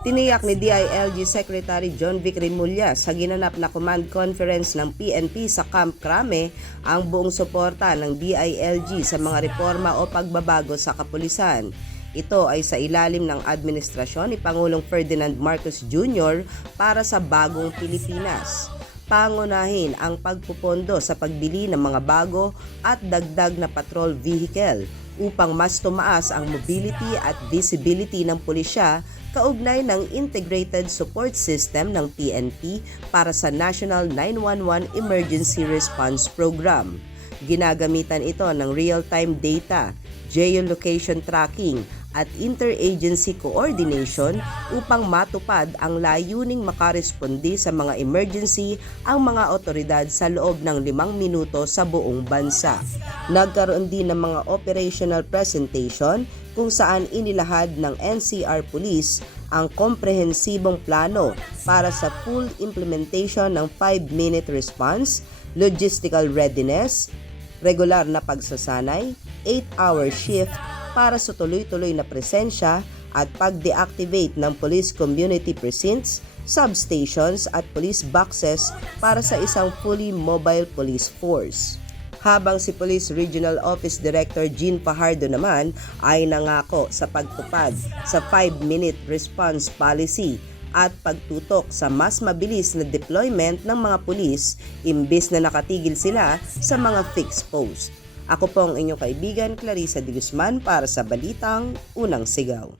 Tiniyak ni DILG Secretary John Vic Rimulya sa ginanap na command conference ng PNP sa Camp Crame ang buong suporta ng DILG sa mga reforma o pagbabago sa kapulisan. Ito ay sa ilalim ng administrasyon ni Pangulong Ferdinand Marcos Jr. para sa bagong Pilipinas. Pangunahin ang pagpupondo sa pagbili ng mga bago at dagdag na patrol vehicle upang mas tumaas ang mobility at visibility ng pulisya kaugnay ng Integrated Support System ng PNP para sa National 911 Emergency Response Program. Ginagamitan ito ng real-time data, geolocation tracking at interagency coordination upang matupad ang layuning makaresponde sa mga emergency ang mga otoridad sa loob ng limang minuto sa buong bansa. Nagkaroon din ng mga operational presentation kung saan inilahad ng NCR Police ang komprehensibong plano para sa full implementation ng 5-minute response, logistical readiness, regular na pagsasanay, 8-hour shift para sa tuloy-tuloy na presensya at pag-deactivate ng police community precincts, substations at police boxes para sa isang fully mobile police force. Habang si Police Regional Office Director Jean Pajardo naman ay nangako sa pagtupad sa 5-minute response policy at pagtutok sa mas mabilis na deployment ng mga pulis imbis na nakatigil sila sa mga fixed post. Ako po ang inyong kaibigan Clarissa de Guzman para sa Balitang Unang Sigaw.